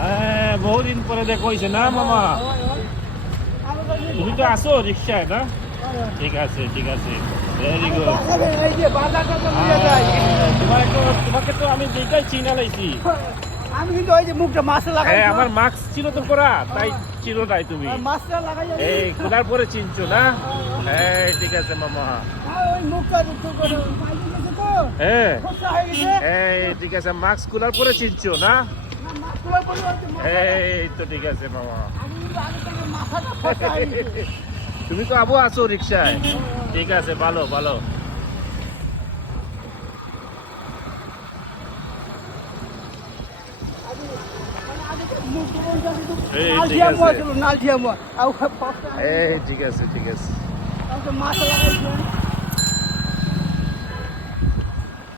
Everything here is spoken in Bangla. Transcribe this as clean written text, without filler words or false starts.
হ্যাঁ, বহুদিন পরে দেখা হয়েছে না মামা। তুমি তো আসো রিক্সায় না? ঠিক আছে ঠিক আছে, ভেরি গুড। তোমাকে তো আমি যেটাই চিনা লাইছি। আমি কিন্তু ওই যে মুখটা মাস্ক লাগাই, আমার মাস্ক ছিল তো করা, তাই চিনো নাই তুমি। মাস্কটা লাগাই এই খোলার পরে চিনছো না? হ্যাঁ ঠিক আছে মামা। ওই মুখটা দুটো করে পাইছে তো হ্যাঁ ফসা হয়ে গেছে। এই ঠিক আছে, মাস্ক খোলার পরে চিনছো না? মাস্ক খোলার পরে এই তো ঠিক আছে মামা। আমি কিন্তু আগে থেকে মাথাটা ফসা হয়ে গেছে। তুমি তো আবু আছো রিক্সায়, ঠিক আছে, ভালো ভালো। এই ঠিক আছে, নাল ঠিক আছে। এই ঠিক আছে ঠিক আছে। মাথা লাগাইছে।